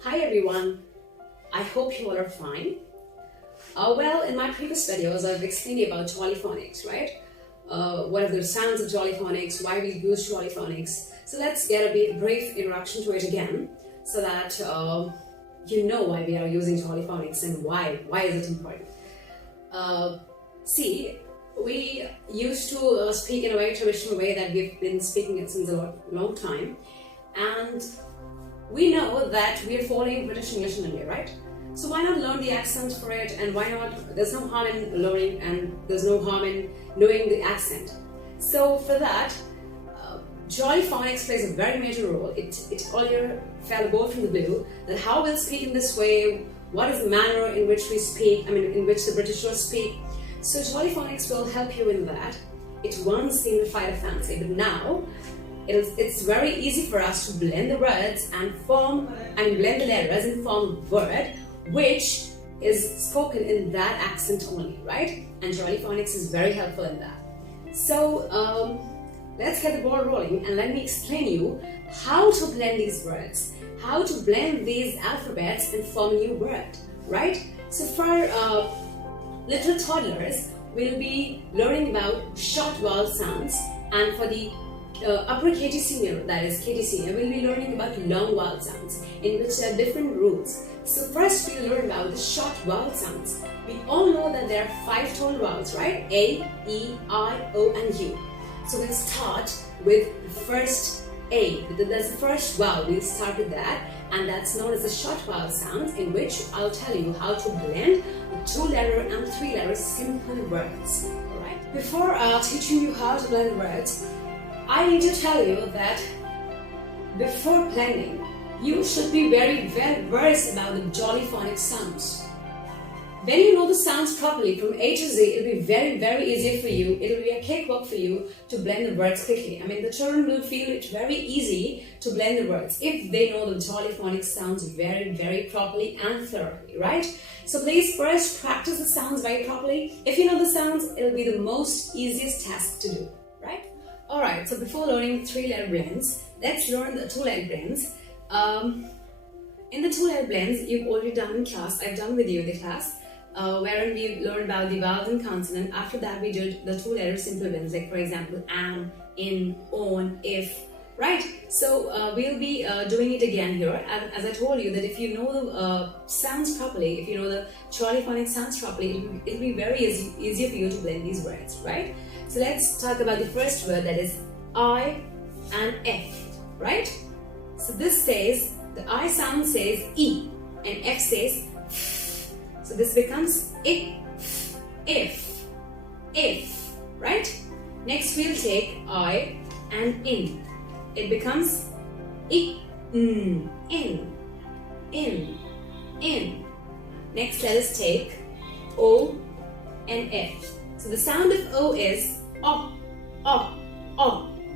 Hi everyone, I hope you all are fine. Well, in my previous videos, I've explained about jolly phonics, right? What are the sounds of jolly phonics, why we use jolly phonics. So let's get a brief introduction to it again, so that you know why we are using jolly phonics and why is it important. See, we used to speak in a very traditional way that we've been speaking it since a long time, and we know that we are following British English in India, right? So why not learn the accent for it, and why not, there's no harm in learning and there's no harm in knowing the accent. So for that, jolly phonics plays a very major role. It earlier fell both from the blue, that how we'll speak in this way, what is the manner in which we speak, in which the Britishers speak. So jolly phonics will help you in that. It once seemed to fight a fancy, but now it's very easy for us to blend the words and blend the letters and form a word which is spoken in that accent only, right? And jolly phonics is very helpful in that. So let's get the ball rolling and let me explain you how to blend these words, how to blend these alphabets and form a new word, right? So for little toddlers, we'll be learning about short vowel sounds, and for the upper KG senior, that is KG senior, we'll be learning about long vowel sounds, in which there are different rules. So first we'll learn about the short vowel sounds. We all know that there are 5 tone vowels, right? A, E, I, O and U. So we'll start with the first A. That's the first vowel. We'll start with that, and that's known as the short vowel sounds, in which I'll tell you how to blend the 2-letter and 3-letter simple words. Alright? Before teaching you how to blend words, I need to tell you that before blending, you should be very well versed about the jolly phonics sounds. When you know the sounds properly from A to Z, it'll be very easy for you. It'll be a cakewalk for you to blend the words quickly. The children will feel it very easy to blend the words if they know the jolly phonics sounds very properly and thoroughly, right? So please first practice the sounds very properly. If you know the sounds, it'll be the most easiest task to do, right? Alright, so before learning 3-letter blends, let's learn the 2-letter blends. In the 2-letter blends, you've already done in class, I've done with you in the class, wherein we learned about the vowels and consonant. After that, we did the 2-letter simple blends, like for example, am, in, on, if, right? So we'll be doing it again here. As I told you, that if you know the sounds properly, if you know the jolly phonics sounds properly, it'll be very easier for you to blend these words, right? So let's talk about the first word, that is I and F, right? So this says, the I sound says E and F says F. So this becomes if, right? Next we'll take I and in. It becomes in. Next let us take O and F. So the sound of O is O,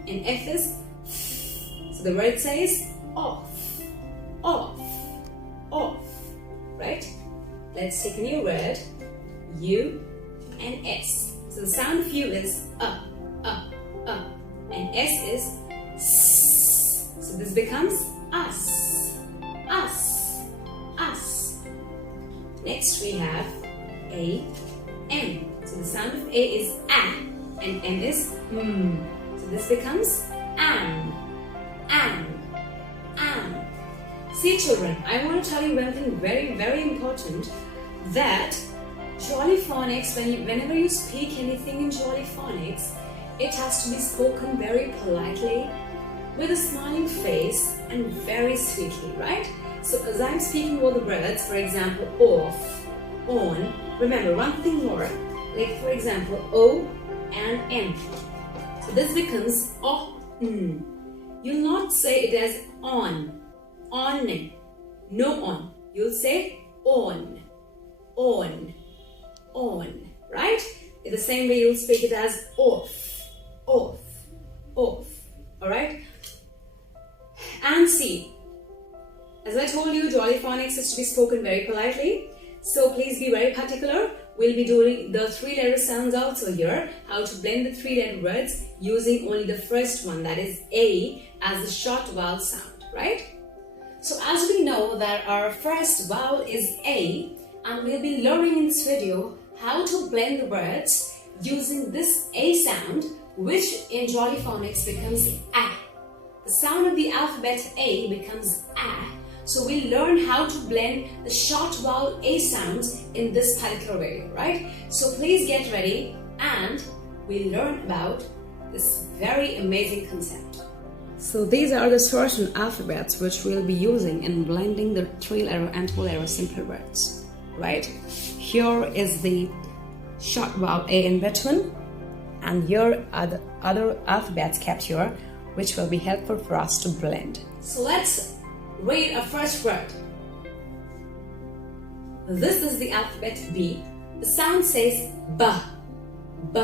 and F is F. So the word says off, right? Let's take a new word, U and S. So the sound of U is and S is S. So this becomes us. Next we have A, M. So the sound of A is A, and M is M. So this becomes am. See children, I want to tell you one thing very important, that jolly phonics, whenever you speak anything in jolly phonics, it has to be spoken very politely, with a smiling face and very sweetly, right? So as I'm speaking all the words, for example, off, on, remember one thing more, like for example, O and N. So this becomes oh. You'll not say it as on, no on. You'll say on, right? In the same way you'll speak it as off, alright? And see, as I told you, jolly phonics is to be spoken very politely, so please be very particular. We'll be doing the 3-letter sounds also here, how to blend the 3-letter words using only the first one, that is A, as the short vowel sound, right? So as we know that our first vowel is A, and we'll be learning in this video how to blend the words using this A sound, which in Jolly Phonics becomes A. The sound of the alphabet A becomes A. So we learn how to blend the short vowel A sounds in this particular video, right? So please get ready and we learn about this very amazing concept. So these are the certain alphabets which we'll be using in blending the three-letter and two-letter simple words, right? Here is the short vowel A in between, and here are the other alphabets kept here, which will be helpful for us to blend. So let's read our first word. This is the alphabet B. The sound says B, B,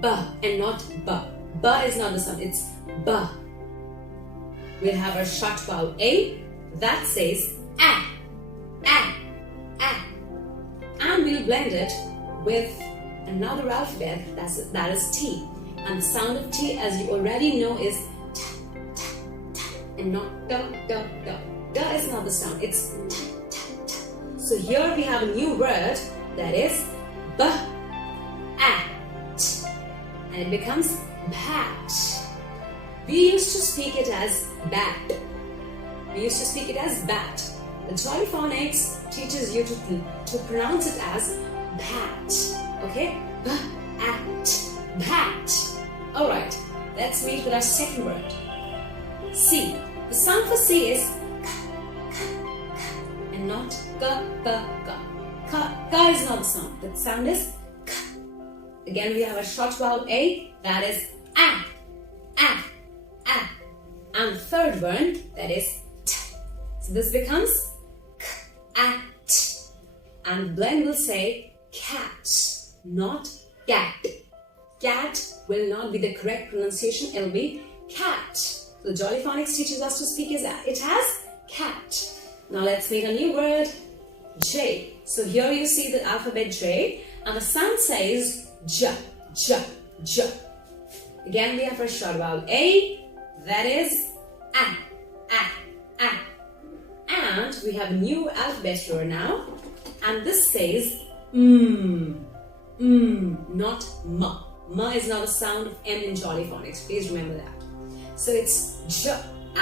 B, and not B. B is not the sound, it's B. We'll have our short vowel A that says A, A, A. And we'll blend it with another alphabet that is T. And the sound of T, as you already know, is T, T, T, and not Da, Da, Da. Da is not the sound, it's T, T, T. So here we have a new word that is B, A, T, and it becomes bat. We used to speak it as bat. We used to speak it as bat. The Jolly Phonics teaches you to pronounce it as bat. Okay? Bat. Bat. Alright, let's meet with our second word. C. The sound for C is K, K, K, and not G, G, G. K is not the sound. The sound is K. Again, we have a short vowel A that is A, A, A. And the third one that is T. So this becomes K, A, T. And blend will say cat, not cat. Cat will not be the correct pronunciation, it will be cat. So Jolly Phonics teaches us to speak it as cat. Now let's make a new word, J. So here you see the alphabet J, and the sound says J, J, J. Again we have our short vowel A, that is A, A, A. And we have a new alphabet here now, and this says not M. M is not a sound of M in Jolly Phonics. Please remember that. So it's J, A,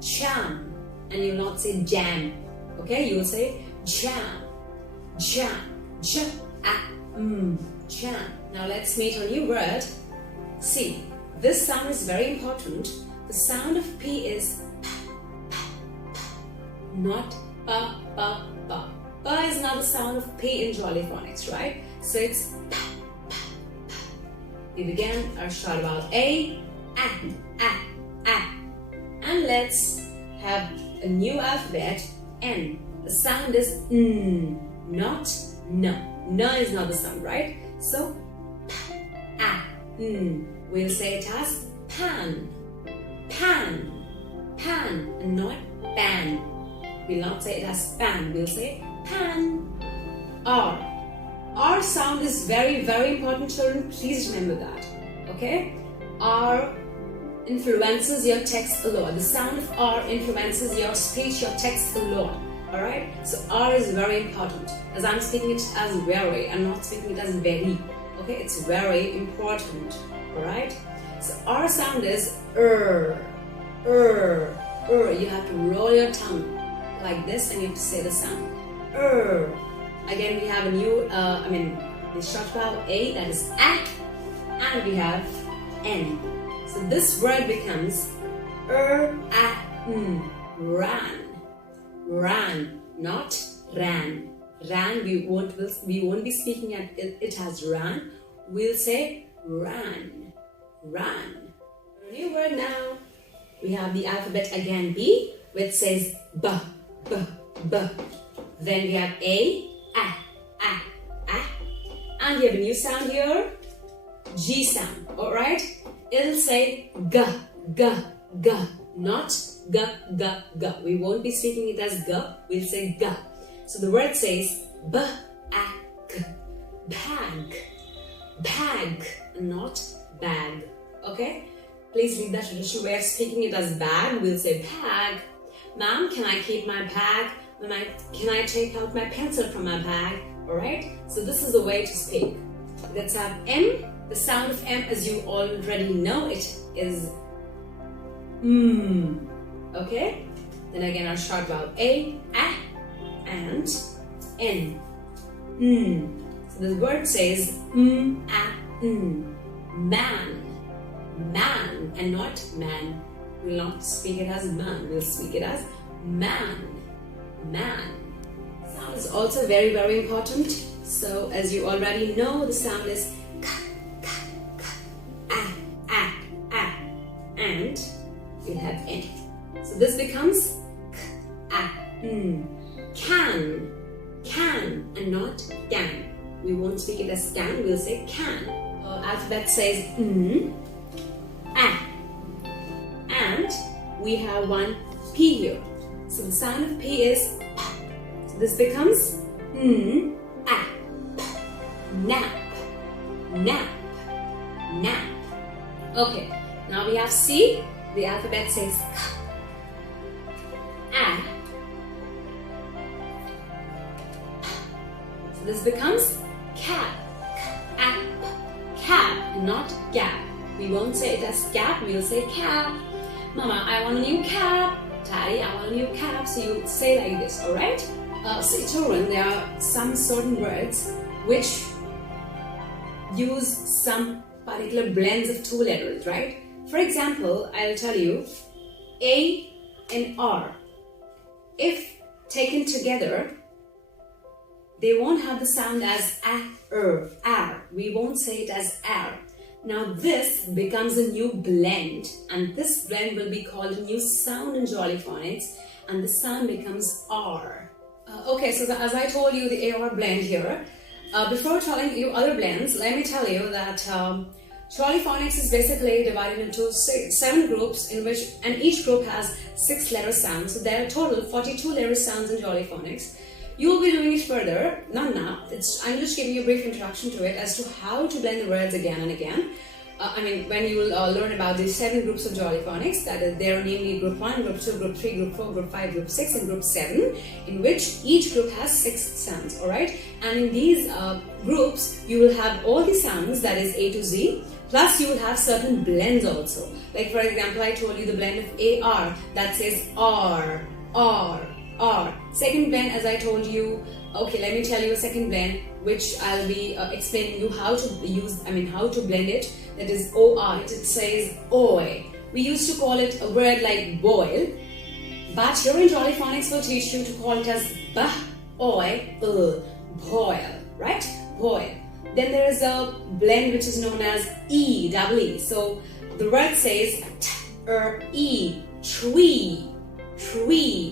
jam. And you will not say jam. Okay? You will say jam, jam, J, A, jam. Now let's meet a new word. C. This sound is very important. The sound of P is P, P, P, not P, P, P. P is not the sound of P in Jolly Phonics, right? So it's P. We began our short vowel A, A. And let's have a new alphabet, N. The sound is N, not N. N is not the sound, right? So, P, A, N. We'll say it as pan, pan, pan, and not pan. We'll not say it as pan, we'll say pan. R. R sound is very, very important, children. Please remember that. Okay? R influences your text a lot. The sound of R influences your speech, your text a lot. Alright? So R is very important. As I'm speaking it as very, I'm not speaking it as very. Okay? It's very important. Alright? So R sound is You have to roll your tongue like this and you have to say the sound. Again, we have a new, the short vowel A, that is A, and we have N. So this word becomes ran, ran, not ran. Ran, we won't be speaking it as ran. We'll say ran, ran. A new word now. We have the alphabet again B, which says B, B, B. Then we have A, and we have a new sound here, G sound, alright? It'll say G, G, G, not G, G, G. We won't be speaking it as G, we'll say G. So the word says B-A-G, bag, bag, not bag, okay? Please leave that traditional way of speaking it as bag, we'll say bag. Ma'am, can I keep my bag? Can I take out my pencil from my bag? Alright, so this is the way to speak. Let's have M. The sound of M, as you already know it, is okay? Then again our short vowel A, and N. So the word says man, man, and not man. We'll not speak it as man, we'll speak it as man. Sound is also very, very important. So as you already know, the sound is and you'll have N. So this becomes can, and not can. We won't speak it as can, we'll say can. Alphabet says and we have one P here. So the sound of P is so this becomes nap. Okay, now we have C. The alphabet says so this becomes cap, not gap. We won't say it as gap, we'll say cap. Mama, I want a new cap. Daddy, I want a new cap. So you say like this, alright? So children, there are some certain words which use some particular blends of two letters, right? For example, I'll tell you A and R. If taken together, they won't have the sound as R. We won't say it as R. Now this becomes a new blend, and this blend will be called a new sound in Jolly Phonics, and the sound becomes R. Okay, so as I told you the AR blend here, before telling you other blends, let me tell you that Jolly Phonics is basically divided into 7 groups in which, and each group has 6 letter sounds. So there are total 42 letter sounds in Jolly Phonics. You will be doing it further, not now. I'm just giving you a brief introduction to it as to how to blend the words again and again. When you will learn about the 7 groups of Jolly Phonics, that is, there are namely Group 1, Group 2, Group 3, Group 4, Group 5, Group 6, and Group 7, in which each group has 6 sounds, alright? And in these groups, you will have all the sounds, that is A to Z, plus you will have certain blends also. Like for example, I told you the blend of AR, that says R. Second blend, as I told you, okay, let me tell you a second blend, which I'll be explaining you how to blend it. That is OR, it says OI. We used to call it a word like boil, but here in Jolly Phonics will teach you to call it as boil, right? Boil. Then there is a blend which is known as E. So the word says tree.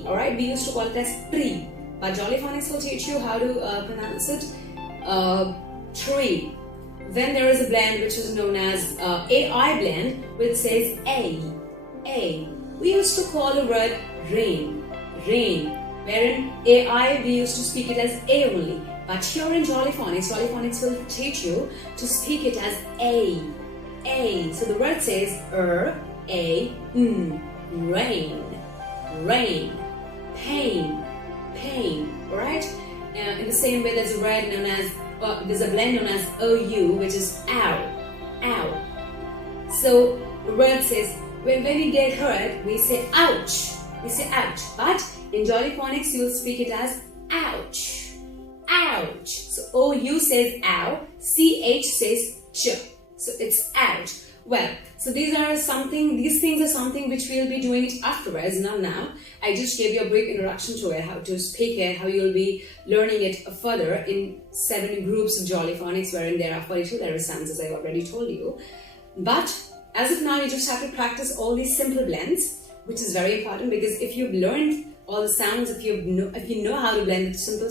Alright, we used to call it as tree, but Jolly Phonics will teach you how to pronounce it tree. Then there is a blend which is known as AI blend, which says A. We used to call the word rain, wherein AI we used to speak it as A only, but here in Jolly Phonics will teach you to speak it as A. So the word says rain, pain, alright? In the same way, there's a word known as, there's a blend known as OU, which is ow. So the word says, when we get hurt, we say ouch. But in Jolly Phonics, you will speak it as ouch. So OU says ow, CH says ch. So it's ouch. Well, so these things are something which we'll be doing it afterwards, not now. I just gave you a brief introduction to it, how to speak it, how you'll be learning it further in 7 groups of Jolly Phonics, wherein there are 42 letter sounds, as I already told you. But as of now, you just have to practice all these simple blends, which is very important, because if you've learned all the sounds, if you know how to blend the simple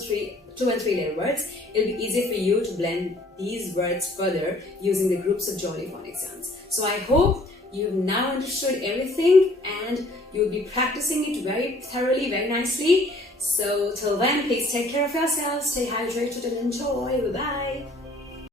2 and 3 letter words, it'll be easy for you to blend these words further using the groups of Jolly Phonics sounds. So I hope you've now understood everything and you'll be practicing it very thoroughly, very nicely. So till then, please take care of yourselves, stay hydrated and enjoy. Bye-bye.